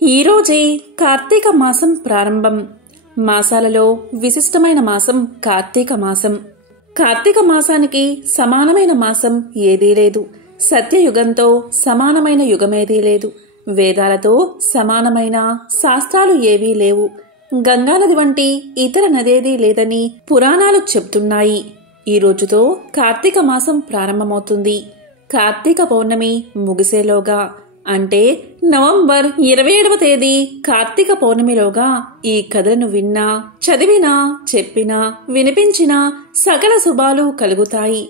ఈరోజే కార్తీక మాసం ప్రారంభం. మాసాలలో విశిష్టమైన మాసం కార్తీక మాసం. కార్తీక మాసానికి సమానమైన మాసం ఏదీ లేదు. సత్యయుగంతో సమానమైన యుగమేదీ లేదు. వేదాలతో సమానమైన శాస్త్రాలు ఏవీ లేవు. గంగానది వంటి ఇతర నదేదీ లేదని పురాణాలు చెప్తున్నాయి. ఈ రోజుతో కార్తీక మాసం ప్రారంభమవుతుంది. కార్తీక పౌర్ణమి ముగిసేలోగా, అంటే నవంబర్ 27వ తేదీ కార్తీక పౌర్ణమిలోగా ఈ కథలను విన్నా, చదివినా, చెప్పినా, వినిపించినా సకల శుభాలు కలుగుతాయి.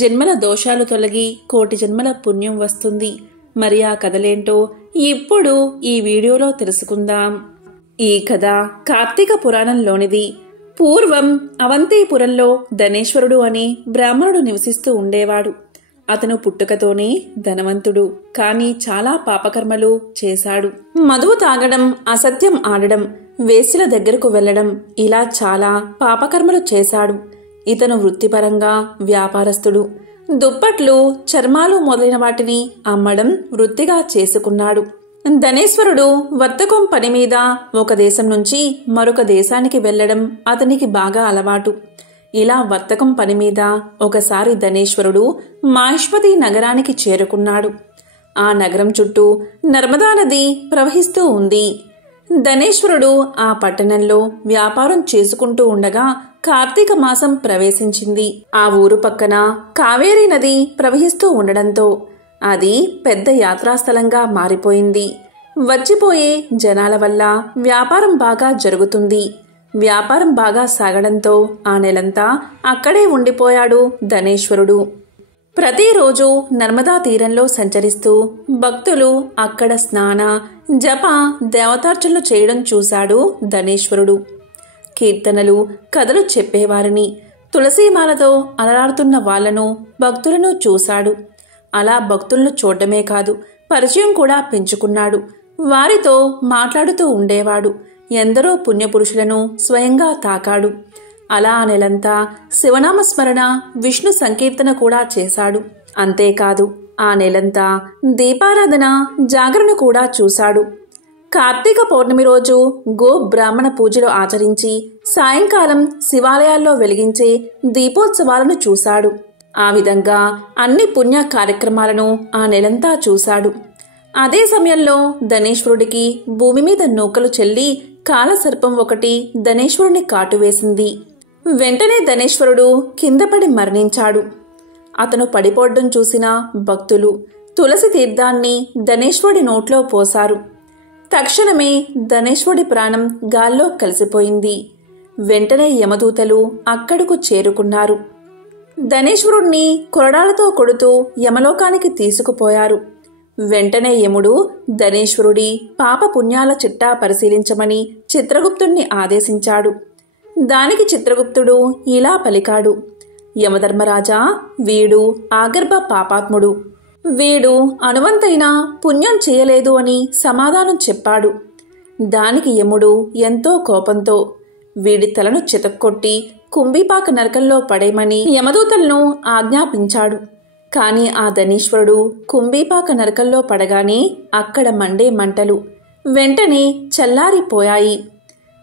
జన్మల దోషాలు తొలగి కోటి జన్మల పుణ్యం వస్తుంది. మరి ఆ కథలేంటో ఇప్పుడు ఈ వీడియోలో తెలుసుకుందాం. ఈ కథ కార్తీక పురాణంలోనిది. పూర్వం అవంతిపురంలో ధనేశ్వరుడు అనే బ్రాహ్మణుడు నివసిస్తూ ఉండేవాడు. అతను పుట్టుకతోనే ధనవంతుడు, కాని చాలా పాపకర్మలు చేశాడు. మదువు తాగడం, అసత్యం ఆడడం, వేశ్యల దగ్గరకు వెళ్లడం, ఇలా చాలా పాపకర్మలు చేశాడు. ఇతను వృత్తిపరంగా వ్యాపారస్తుడు. దుప్పట్లు, చర్మాలు మొదలైన వాటిని అమ్మడం వృత్తిగా చేసుకున్నాడు. ధనేశ్వరుడు వర్తకం పని మీద ఒక దేశం నుంచి మరొక దేశానికి వెళ్లడం అతనికి బాగా అలవాటు. ఇలా వర్తకం పని మీద ఒకసారి ధనేశ్వరుడు మాహిష్మతి నగరానికి చేరుకున్నాడు. ఆ నగరం చుట్టూ నర్మదా నది ప్రవహిస్తూ ఉంది. ధనేశ్వరుడు ఆ పట్టణంలో వ్యాపారం చేసుకుంటూ ఉండగా కార్తీక మాసం ప్రవేశించింది. ఆ ఊరు పక్కన కావేరీ నది ప్రవహిస్తూ ఉండడంతో అది పెద్ద యాత్రాస్థలంగా మారిపోయింది. వచ్చిపోయే జనాల వల్ల వ్యాపారం బాగా జరుగుతుంది. వ్యాపారం బాగా సాగడంతో ఆ నెలంతా అక్కడే ఉండిపోయాడు ధనేశ్వరుడు. ప్రతిరోజు నర్మదా తీరంలో సంచరిస్తూ భక్తులు అక్కడ స్నాన, జప, దేవతార్చనలు చేయడం చూశాడు ధనేశ్వరుడు. కీర్తనలు, కథలు చెప్పేవారిని, తులసీమాలతో అలరాడుతున్న వాళ్లను, భక్తులను చూశాడు. అలా భక్తులను చూడడమే కాదు, పరిచయం కూడా పెంచుకున్నాడు. వారితో మాట్లాడుతూ ఉండేవాడు. ఎందరో పుణ్యపురుషులను స్వయంగా తాకాడు. అలా ఆ నెలంతా శివనామస్మరణ, విష్ణు సంకీర్తన కూడా చేశాడు. అంతేకాదు ఆ నెలంతా దీపారాధన, జాగరణ కూడా చూశాడు. కార్తీక పౌర్ణమి రోజు గో బ్రాహ్మణ పూజలు ఆచరించి సాయంకాలం శివాలయాల్లో వెలిగించే దీపోత్సవాలను చూశాడు. ఆ విధంగా అన్ని పుణ్య కార్యక్రమాలను ఆ నెలంతా చూశాడు. అదే సమయంలో ధనేశ్వరుడికి భూమి మీద నూకలు చెల్లి కాలసర్పం ఒకటి ధనేశ్వరుని కాటువేసింది. వెంటనే ధనేశ్వరుడు కిందపడి మరణించాడు. అతను పడిపోవడం చూసిన భక్తులు తులసి తీర్థాన్ని ధనేశ్వరుడి నోట్లో పోశారు. తక్షణమే ధనేశ్వరుడి ప్రాణం గాల్లో కలిసిపోయింది. వెంటనే యమదూతలు అక్కడకు చేరుకున్నారు. ధనేశ్వరుణ్ణి కొరడాలతో కొడుతూ యమలోకానికి తీసుకుపోయారు. వెంటనే యముడు ధనేశ్వరుడి పాప పుణ్యాల చిట్టా పరిశీలించమని చిత్రగుప్తుణ్ణి ఆదేశించాడు. దానికి చిత్రగుప్తుడు ఇలా పలికాడు: యమధర్మరాజా, వీడు ఆగర్భ పాపాత్ముడు. వీడు అణువంతైనా పుణ్యం చేయలేదు అని సమాధానం చెప్పాడు. దానికి యముడు ఎంతో కోపంతో వీడి తలను చితక్కొట్టి కుంభీపాక నరకంలో పడేయమని యమదూతలను ఆజ్ఞాపించాడు. కాని ఆ ధనేశ్వరుడు కుంభీపాక నరకంలో పడగానే అక్కడ మండే మంటలు వెంటనే చల్లారిపోయాయి.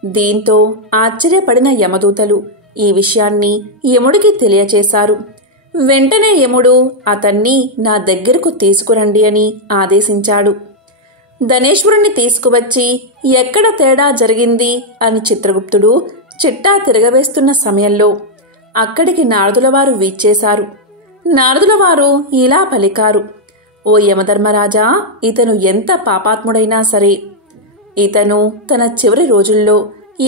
దీంతో ఆశ్చర్యపడిన యమదూతలు ఈ విషయాన్ని యముడికి తెలియచేశారు. వెంటనే యముడు అతన్ని నా దగ్గరకు తీసుకురండి అని ఆదేశించాడు. ధనేశ్వరుణ్ణి తీసుకువచ్చి ఎక్కడ తేడా జరిగింది అని చిత్రగుప్తుడు చిట్టా తిరగవేస్తున్న సమయంలో అక్కడికి నారదులవారు వీచ్చేశారు. నారదులవారు ఇలా పలికారు: ఓ యమధర్మరాజా, ఇతను ఎంత పాపాత్ముడైనా సరే ఇతను తన చివరి రోజుల్లో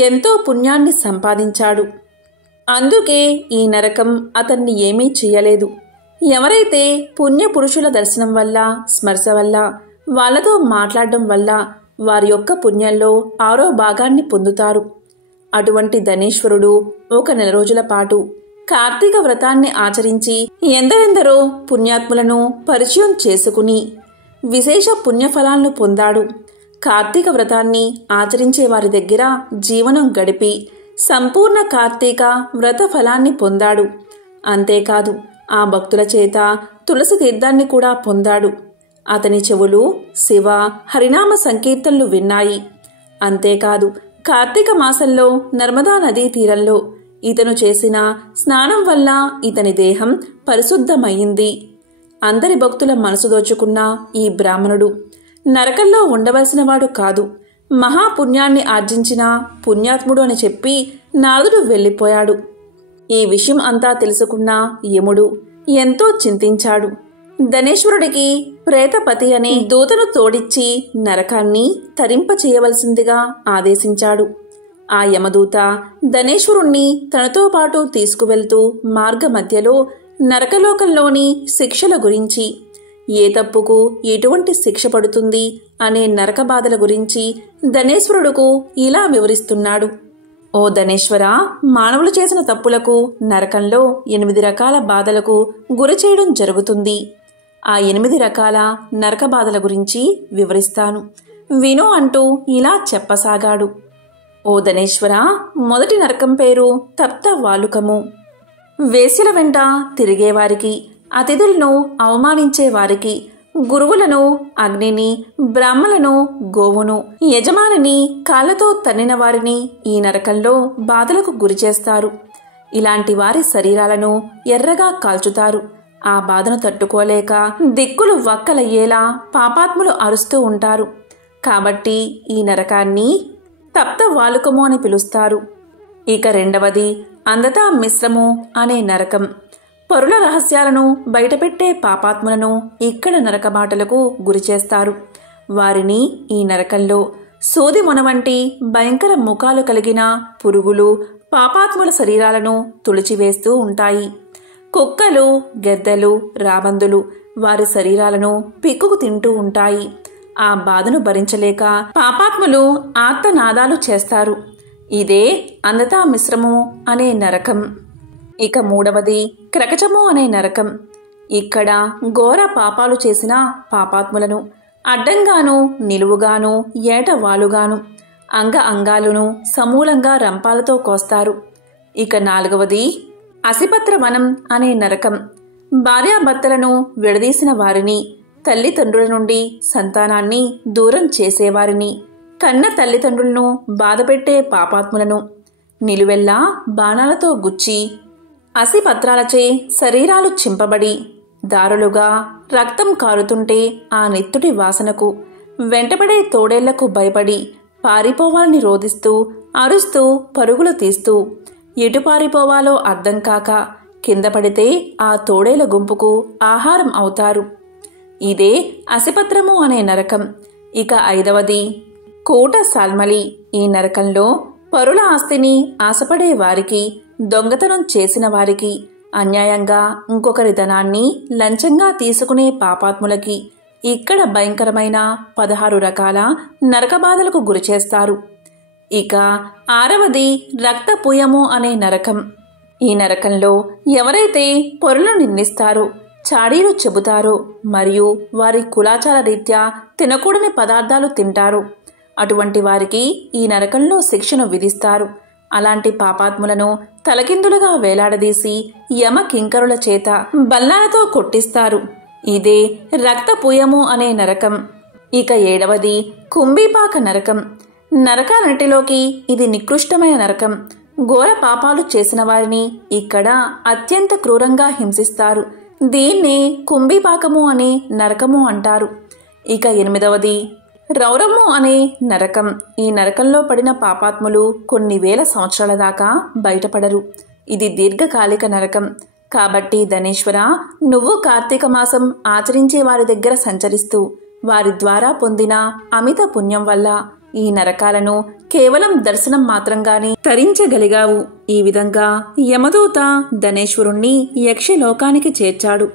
ఎంతో పుణ్యాన్ని సంపాదించాడు. అందుకే ఈ నరకం అతన్ని ఏమీ చెయ్యలేదు. ఎవరైతే పుణ్యపురుషుల దర్శనం వల్ల, స్మర్శ వల్ల, వాళ్లతో మాట్లాడడం వల్ల వారి యొక్క పుణ్యంలో 6వ భాగాన్ని పొందుతారు. అటువంటి ధనేశ్వరుడు ఒక నెల రోజుల పాటు కార్తీక వ్రతాన్ని ఆచరించి ఎందరెందరో పుణ్యాత్ములను పరిచయం చేసుకుని విశేష పుణ్యఫలాలను పొందాడు. కార్తీక వ్రతాన్ని ఆచరించే వారి దగ్గర జీవనం గడిపి సంపూర్ణ కార్తీక వ్రత ఫలాన్ని పొందాడు. అంతేకాదు ఆ భక్తుల చేత తులసి తీర్థాన్ని కూడా పొందాడు. అతని చెవులు శివ హరినామ సంకీర్తనలు విన్నాయి. అంతేకాదు కార్తీక మాసంలో నర్మదా నదీ తీరంలో ఇతను చేసిన స్నానం వల్ల ఇతని దేహం పరిశుద్ధమయ్యింది. అందరి భక్తుల మనసు దోచుకున్న ఈ బ్రాహ్మణుడు నరకంలో ఉండవలసినవాడు కాదు, మహాపుణ్యాన్ని ఆర్జించిన పుణ్యాత్ముడు అని చెప్పి నారదుడు వెళ్ళిపోయాడు. ఈ విషయం అంతా తెలుసుకున్న యముడు ఎంతో చింతించాడు. ధనేశ్వరుడికి ప్రేతపతి అనే దూతను తోడిచ్చి నరకాన్ని తరింప చేయవలసిందిగా ఆదేశించాడు. ఆ యమదూత ధనేశ్వరుణ్ణి తనతో పాటు తీసుకువెళ్తూ మార్గ మధ్యలో నరకలోకంలోని శిక్షల గురించి, ఏ తప్పుకు ఎటువంటి శిక్ష పడుతుంది అనే నరక బాధల గురించి ధనేశ్వరుడుకు ఇలా వివరిస్తున్నాడు. ఓ ధనేశ్వరా, మానవులు చేసిన తప్పులకు నరకంలో 8 రకాల బాధలకు గురి చేయడం జరుగుతుంది. ఆ 8 రకాల నరక బాధల గురించి వివరిస్తాను, విను అంటూ ఇలా చెప్పసాగాడు. ఓ ధనేశ్వరా, మొదటి నరకం పేరు తప్త వాలుకము. వేశ్యల వెంట తిరిగేవారికి, అతిథులను అవమానించేవారికి, గురువులను, అగ్నిని, బ్రాహ్మలను, గోవును, యజమానిని కాళ్లతో తన్నిన వారిని ఈ నరకంలో బాధలకు గురిచేస్తారు. ఇలాంటి వారి శరీరాలను ఎర్రగా కాల్చుతారు. ఆ బాధను తట్టుకోలేక దిక్కులు వక్కలయ్యేలా పాపాత్ములు అరుస్తూ ఉంటారు. కాబట్టి ఈ నరకాన్ని తప్త వాలుకము అని పిలుస్తారు. ఇక రెండవది అందతా మిశ్రము అనే నరకం. పరుల రహస్యాలను బయటపెట్టే పాపాత్ములను ఇక్కడ నరకబాటలకు గురిచేస్తారు. వారిని ఈ నరకంలో సూది మొన వంటి భయంకర ముఖాలు కలిగిన పురుగులు పాపాత్ముల శరీరాలను తుడిచివేస్తూ ఉంటాయి. కుక్కలు, గెద్దలు, రాబందులు వారి శరీరాలను పిక్కుకు తింటూ ఉంటాయి. ఆ బాధను భరించలేక పాపాత్ములు ఆర్తనాదాలు చేస్తారు. ఇదే అందతా మిశ్రము అనే నరకం. ఇక మూడవది క్రకచము అనే నరకం. ఇక్కడ ఘోర పాపాలు చేసిన పాపాత్ములను అడ్డంగాను, నిలువుగాను, ఏటవాలుగాను, అంగాలను సమూలంగా రంపాలతో కోస్తారు. ఇక నాలుగవది అసిపత్ర వనం అనే నరకం. భార్యాభర్తలను విడదీసిన వారిని, తల్లిదండ్రుల నుండి సంతానాన్ని దూరం చేసేవారిని, కన్న తల్లిదండ్రులను బాధపెట్టే పాపాత్ములను నిలువెల్లా బాణాలతో గుచ్చి, అసిపత్రాలచే శరీరాలు చింపబడి దారులుగా రక్తం కారుతుంటే ఆ నెత్తుటి వాసనకు వెంటబడే తోడేళ్లకు భయపడి పారిపోవాలని రోదిస్తూ అరుస్తూ పరుగులు తీస్తూ ఎటు పారిపోవాలో అర్థం కాక కింద పడితే ఆ తోడేళ్ల గుంపుకు ఆహారం అవుతారు. ఇదే అసిపత్రము అనే నరకం. ఇక ఐదవది కూట సాల్మలి. ఈ నరకంలో పరుల ఆస్తిని ఆశపడే వారికి, దొంగతనం చేసిన వారికి, అన్యాయంగా ఇంకొకరి ధనాన్ని లంచంగా తీసుకునే పాపాత్ములకి ఇక్కడ భయంకరమైన 16 రకాల నరకబాధలకు గురిచేస్తారు. ఇక ఆరవది రక్తపూయము అనే నరకం. ఈ నరకంలో ఎవరైతే పొరులను నిందిస్తారో, చాడీలు చెబుతారో మరియు వారి కులాచార రీత్యా తినకూడని పదార్థాలు తింటారో అటువంటి వారికి ఈ నరకంలో శిక్షను విధిస్తారు. అలాంటి పాపాత్ములను తలకిందులుగా వేలాడదీసి యమ కింకరుల చేత బల్లాలతో కొట్టిస్తారు. ఇదే రక్తపూయము అనే నరకం. ఇక ఏడవది కుంభీపాక నరకం. నరకాలన్నిటిలోకి ఇది నికృష్టమైన నరకం. ఘోర పాపాలు చేసిన వారిని ఇక్కడ అత్యంత క్రూరంగా హింసిస్తారు. దీన్నే కుంభీపాకము అనే నరకము అంటారు. ఇక ఎనిమిదవది రౌరము అనే నరకం. ఈ నరకంలో పడిన పాపాత్ములు కొన్ని వేల సంవత్సరాల దాకా బయటపడరు. ఇది దీర్ఘకాలిక నరకం. కాబట్టి ధనేశ్వర, నువ్వు కార్తీక మాసం ఆచరించే వారి దగ్గర సంచరిస్తూ వారి ద్వారా పొందిన అమిత పుణ్యం వల్ల ఈ నరకాలను కేవలం దర్శనం మాత్రంగానే తరించగలిగావు. ఈ విధంగా యమదూత ధనేశ్వరుణ్ణి యక్షలోకానికి చేర్చాడు.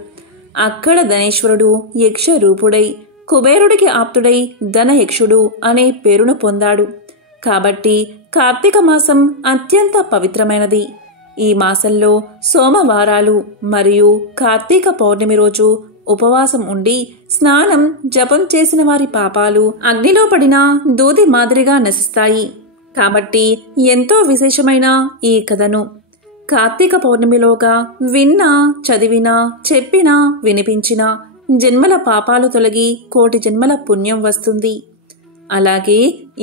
అక్కడ ధనేశ్వరుడు యక్ష రూపుడై కుబేరుడికి ఆప్తుడై ధనయక్షుడు అనే పేరును పొందాడు. కాబట్టి కార్తీక మాసం అత్యంత పవిత్రమైనది. ఈ మాసంలో సోమవారాలు మరియు కార్తీక పౌర్ణమి రోజు ఉపవాసం ఉండి స్నానం, జపం చేసిన వారి పాపాలు అగ్నిలో పడిన దూది మాదిరిగా నశిస్తాయి. కాబట్టి ఎంతో విశేషమైన ఈ కథను కార్తీక పౌర్ణమిలోగా విన్నా, చదివినా, చెప్పినా, వినిపించినా జన్మల పాపాలు తొలగి కోటి జన్మల పుణ్యం వస్తుంది. అలాగే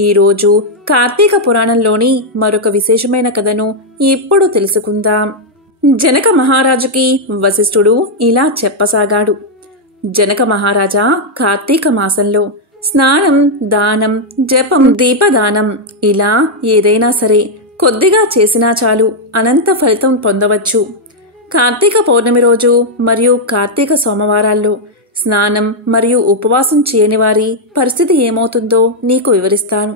ఈరోజు కార్తీక పురాణంలోని మరొక విశేషమైన కథను ఇప్పుడు తెలుసుకుందాం. జనక మహారాజుకి వశిష్ఠుడు ఇలా చెప్పసాగాడు. జనక మహారాజా, కార్తీక మాసంలో స్నానం, దానం, జపం, దీపదానం ఇలా ఏదైనా సరే కొద్దిగా చేసినా చాలు అనంత ఫలితం పొందవచ్చు. కార్తీక పౌర్ణమి రోజు మరియు కార్తీక సోమవారాల్లో స్నానం మరియు ఉపవాసం చేయని వారి పరిస్థితి ఏమవుతుందో నీకు వివరిస్తాను,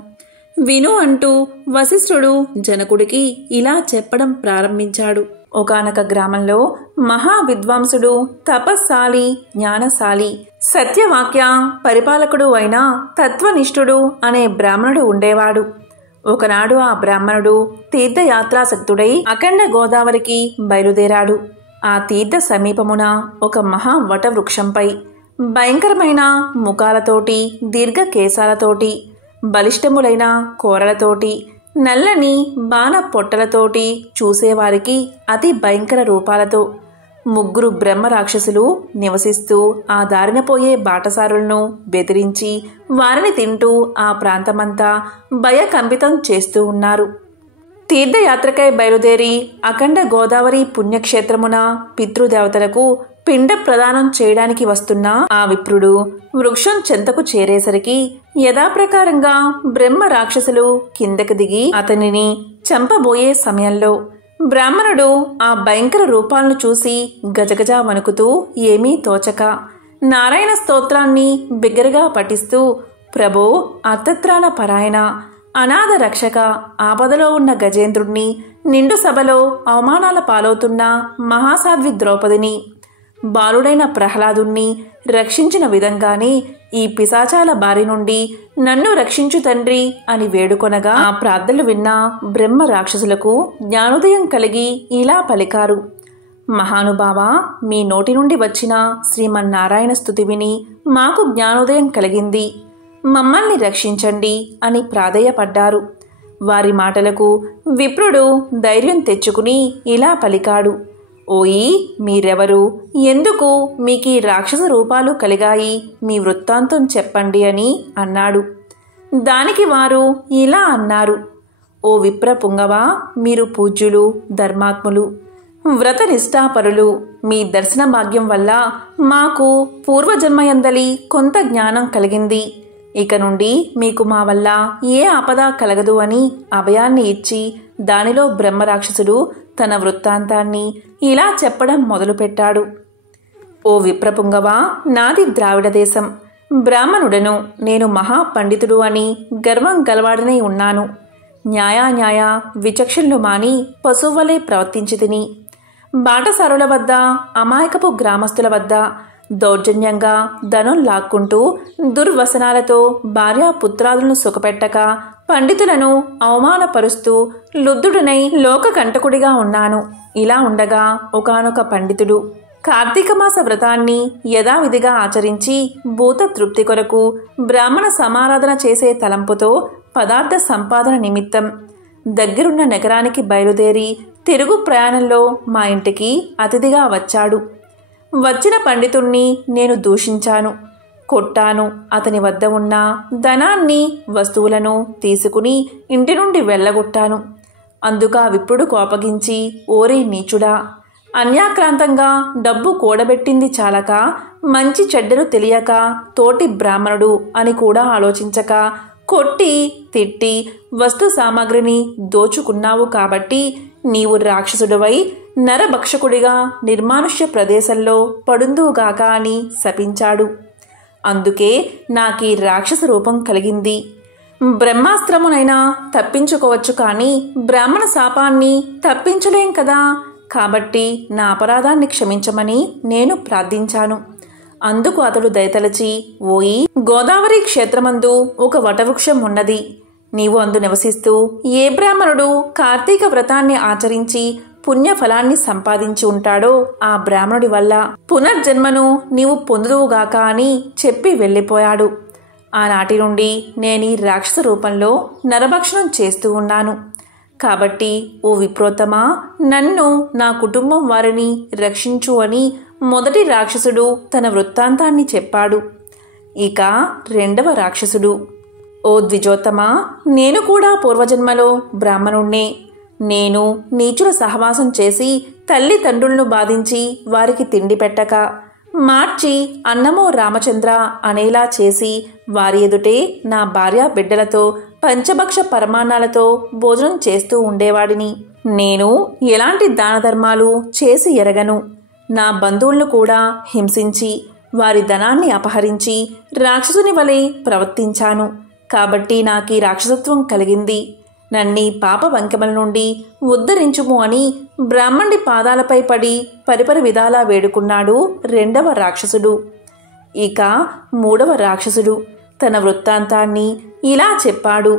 విను అంటూ వశిష్ఠుడు జనకుడికి ఇలా చెప్పడం ప్రారంభించాడు. ఒకానొక గ్రామంలో మహా విద్వాంసుడు, తపస్శాలి, జ్ఞానశాలి, సత్యవాక్య పరిపాలకుడు అయిన తత్వనిష్ఠుడు అనే బ్రాహ్మణుడు ఉండేవాడు. ఒకనాడు ఆ బ్రాహ్మణుడు తీర్థయాత్రాసక్తుడై అఖండ గోదావరికి బయలుదేరాడు. ఆ తీర్థ సమీపమున ఒక మహా వటవృక్షంపై భయంకరమైన ముఖాలతోటి, దీర్ఘ కేశాలతోటి, బలిష్టములైన కోరలతోటి, నల్లని బాణ పొట్టలతోటి, చూసేవారికి అతి భయంకర రూపాలతో 3 బ్రహ్మ రాక్షసులు నివసిస్తూ ఆ దారిన పోయే బాటసారులను బెదిరించి వారిని తింటూ ఆ ప్రాంతమంతా భయకంపితం చేస్తూ ఉన్నారు. తీర్థయాత్రకై బయలుదేరి అఖండ గోదావరి పుణ్యక్షేత్రమున పితృదేవతలకు పిండ ప్రదానం చేయడానికి వస్తున్న ఆ విప్రుడు వృక్షం చెంతకు చేరేసరికి యథాప్రకారంగా బ్రహ్మ రాక్షసులు కిందకి దిగి అతనిని చంపబోయే సమయంలో బ్రాహ్మణుడు ఆ భయంకర రూపాలను చూసి గజగజ వణుకుతూ ఏమీ తోచక నారాయణ స్తోత్రాన్ని బిగ్గరగా పఠిస్తూ, ప్రభో, అర్థత్రాణ పరాయణ, అనాథ రక్షక, ఆపదలో ఉన్న గజేంద్రుణ్ణి, నిండు సభలో అవమానాల పాలవుతున్న మహాసాధ్వి ద్రౌపదిని, బాలుడైన ప్రహ్లాదుణ్ణి రక్షించిన విధంగానే ఈ పిశాచాల బారి నుండి నన్ను రక్షించు తండ్రి అని వేడుకొనగా ఆ ప్రార్థనలు విన్న బ్రహ్మ రాక్షసులకు జ్ఞానోదయం కలిగి ఇలా పలికారు. మహానుభావా, మీ నోటి నుండి వచ్చిన శ్రీమన్నారాయణ స్తుతి విని మాకు జ్ఞానోదయం కలిగింది, మమ్మల్ని రక్షించండి అని ప్రాధేయపడ్డారు. వారి మాటలకు విప్రుడు ధైర్యం తెచ్చుకుని ఇలా పలికాడు. ఓయి, మీరెవరు, ఎందుకు మీకీ రాక్షస రూపాలు కలిగాయి, మీ వృత్తాంతం చెప్పండి అని అన్నాడు. దానికి వారు ఇలా అన్నారు. ఓ విప్ర పుంగవా, మీరు పూజ్యులు, ధర్మాత్ములు, వ్రత నిష్ఠాపరులు. మీ దర్శన భాగ్యం వల్ల మాకు పూర్వజన్మయందలి కొంత జ్ఞానం కలిగింది. ఇక నుండి మీకు మా వల్ల ఏ ఆపద కలగదు అని అభయాన్ని ఇచ్చి దానిలో బ్రహ్మరాక్షసుడు తన వృత్తాంతాన్ని ఇలా చెప్పడం మొదలుపెట్టాడు. ఓ విప్రపుంగవా, నాది ద్రావిడ దేశం, బ్రాహ్మణుడను, నేను మహాపండితుడు అని గర్వం గలవాడనై ఉన్నాను. న్యాయ విచక్షణలు మాని పశువులే ప్రవర్తించి తిని బాటసారుల వద్ద, అమాయకపు గ్రామస్తుల వద్ద దౌర్జన్యంగా ధనం లాక్కుంటూ దుర్వసనాలతో భార్యాపుత్రాదులను సుఖపెట్టక పండితులను అవమానపరుస్తూ లుద్ధుడనై లోకకంటకుడిగా ఉన్నాను. ఇలా ఉండగా ఒకానొక పండితుడు కార్తీక మాస వ్రతాన్ని యథావిధిగా ఆచరించి భూత తృప్తి కొరకు బ్రాహ్మణ సమారాధన చేసే తలంపుతో పదార్థ సంపాదన నిమిత్తం దగ్గరున్న నగరానికి బయలుదేరి తిరుగు ప్రయాణంలో మా ఇంటికి అతిథిగా వచ్చాడు. వచ్చిన పండితుణ్ణి నేను దూషించాను, కొట్టాను. అతని వద్ద ఉన్న ధనాన్ని, వస్తువులను తీసుకుని ఇంటి నుండి వెళ్ళగొట్టాను. అందుక విప్రుడు కోపగించి, ఓరే నీచుడా, అన్యాక్రాంతంగా డబ్బు కూడబెట్టింది చాలక, మంచి చెడ్డలు తెలియక, తోటి బ్రాహ్మణుడు అని కూడా ఆలోచించక కొట్టి తిట్టి వస్తు సామాగ్రిని దోచుకున్నావు కాబట్టి నీవు రాక్షసుడివై నరభక్షకుడిగా నిర్మానుష్య ప్రదేశంలో పడుందువుగాక అని శపించాడు. అందుకే నాకీ రాక్షస రూపం కలిగింది. బ్రహ్మాస్త్రమునైనా తప్పించుకోవచ్చు కానీ బ్రాహ్మణ శాపాన్ని తప్పించలేం కదా. కాబట్టి నా అపరాధాన్ని క్షమించమని నేను ప్రార్థించాను. అందుకు అతడు దయతలచి, ఓయి, గోదావరి క్షేత్రమందు ఒక వటవృక్షం ఉన్నది. నీవు అందు నివసిస్తూ ఏ బ్రాహ్మణుడు కార్తీక వ్రతాన్ని ఆచరించి పుణ్యఫలాన్ని సంపాదించి ఉంటాడో ఆ బ్రాహ్మణుడి వల్ల పునర్జన్మను నీవు పొందుదువుగాక అని చెప్పి వెళ్ళిపోయాడు. ఆనాటి నుండి నేను ఈ రాక్షస రూపంలో నరభక్షణం చేస్తూ ఉన్నాను. కాబట్టి ఓ విప్రోత్తమా, నన్ను, నా కుటుంబం వారిని రక్షించు అని మొదటి రాక్షసుడు తన వృత్తాంతాన్ని చెప్పాడు. ఇక రెండవ రాక్షసుడు, ఓ ద్విజోత్తమా, నేను కూడా పూర్వజన్మలో బ్రాహ్మణుణ్ణే. నేను నీచుల సహవాసం చేసి తల్లిదండ్రులను బాధించి వారికి తిండి పెట్టక మార్చి అన్నమో రామచంద్ర అనేలా చేసి వారి ఎదుటే నా భార్య బిడ్డలతో పంచభక్ష పరమాన్నాలతో భోజనం చేస్తూ ఉండేవాడిని. నేను ఎలాంటి దాన ధర్మాలు చేసి ఎరగను. నా బంధువులను కూడా హింసించి వారి ధనాన్ని అపహరించి రాక్షసుని వలె ప్రవర్తించాను. కాబట్టి నాకీ రాక్షసత్వం కలిగింది. నన్ని పాప వంకెమల నుండి ఉద్ధరించుము అని బ్రాహ్మణుడి పాదాలపై పడి పరిపరి విధాలా వేడుకున్నాడు రెండవ రాక్షసుడు. ఇక మూడవ రాక్షసుడు తన వృత్తాంతాన్ని ఇలా చెప్పాడు.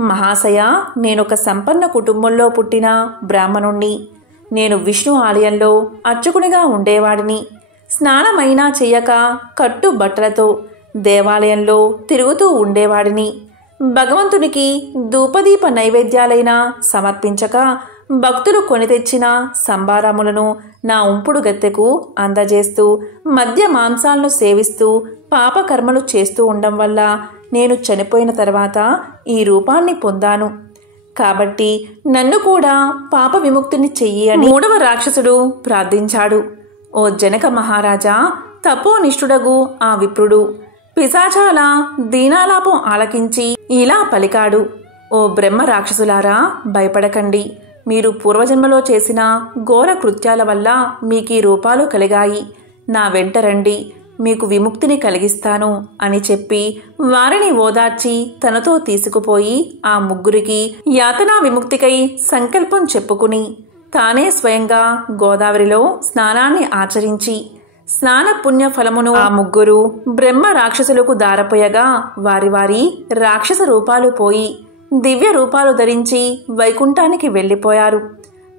మహాశయ, నేనొక సంపన్న కుటుంబంలో పుట్టిన బ్రాహ్మణుణ్ణి. నేను విష్ణు ఆలయంలో అర్చకునిగా ఉండేవాడిని. స్నానమైనా చెయ్యక కట్టు బట్టలతో దేవాలయంలో తిరుగుతూ ఉండేవాడిని. భగవంతునికి ధూపదీప నైవేద్యాలైనా సమర్పించక భక్తులు కొని తెచ్చిన సంబారములను నా ఉంపుడు గత్తెకు అందజేస్తూ మద్య మాంసాలను సేవిస్తూ పాపకర్మలు చేస్తూ ఉండడం వల్ల నేను చనిపోయిన తర్వాత ఈ రూపాన్ని పొందాను. కాబట్టి నన్ను కూడా పాప విముక్తిని చెయ్యి అని మూడవ రాక్షసుడు ప్రార్థించాడు. ఓ జనక మహారాజా, తపోనిష్ఠుడగు ఆ విప్రుడు పిశాచాల దీనాలాపం ఆలకించి ఇలా పలికాడు. ఓ బ్రహ్మ రాక్షసులారా, భయపడకండి. మీరు పూర్వజన్మలో చేసిన ఘోర కృత్యాల వల్ల మీకీ రూపాలు కలిగాయి. నా వెంట రండి, మీకు విముక్తిని కలిగిస్తాను అని చెప్పి వారిని ఓదార్చి తనతో తీసుకుపోయి ఆ ముగ్గురికి యాతనా విముక్తికై సంకల్పం చెప్పుకుని తానే స్వయంగా గోదావరిలో స్నానాన్ని ఆచరించి స్నాన పుణ్య ఫలమును ఆ ముగ్గురు బ్రహ్మ రాక్షసులకు దారపోయగా వారి వారి రాక్షస రూపాలు పోయి దివ్య రూపాలు ధరించి వైకుంఠానికి వెళ్ళిపోయారు.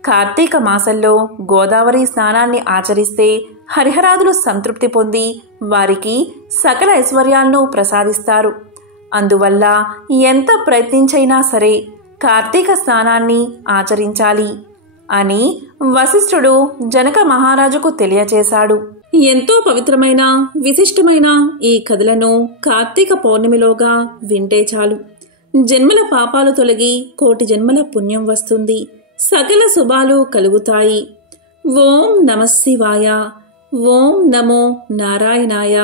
కార్తీక మాసంలో గోదావరి స్నానాన్ని ఆచరిస్తే హరిహరాదులు సంతృప్తి పొంది వారికి సకల ఐశ్వర్యాలను ప్రసాదిస్తారు. అందువల్ల ఎంత ప్రయత్నించైనా సరే కార్తీక స్నానాన్ని ఆచరించాలి అని వశిష్ఠుడు జనక మహారాజుకు తెలియచేశాడు. ఎంతో పవిత్రమైన విశిష్టమైన ఈ కథలను కార్తీక పౌర్ణమిలోగా వింటే చాలు. జన్మల పాపాలు తొలగి కోటి జన్మల పుణ్యం వస్తుంది. సకల శుభాలు కలుగుతాయి. ఓం నమః శివాయ. ఓం నమో నారాయణాయ.